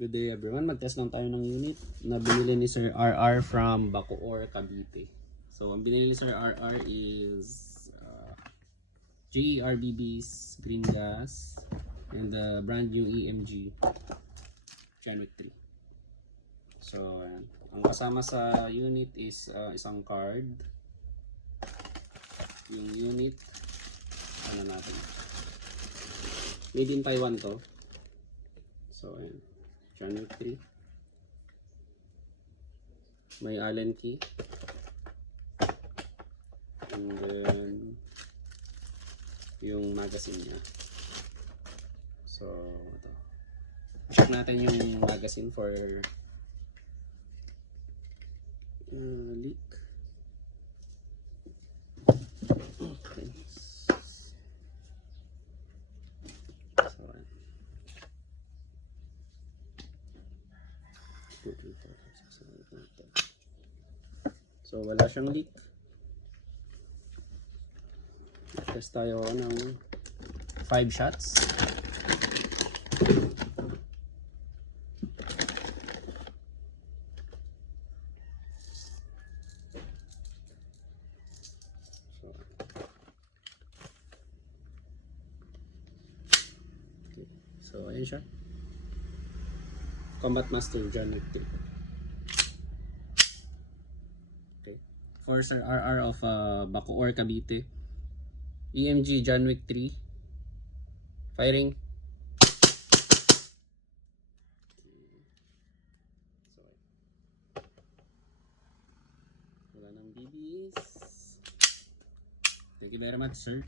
Good day everyone, mag-test lang tayo ng unit na binili ni Sir RR from Bacoor, Cavite. So ang binili ni Sir RR is GRBB's green gas and the brand new EMG Genwick 3. So ang kasama sa unit is isang card. Yung unit, ano natin, made in Taiwan to. So ayan, Genwick 3. May Allen key. And then yung magazine niya. So ito. Check natin yung magazine for leak. Okay. So wala siyang leak. Test tayo ng 5 shots. So ayun siya. Combat Master Genwick 3. Okay. For Sir RR of Bacoor, Cavite. EMG Genwick 3. Firing. Wala nang BBs. Thank you very much, sir.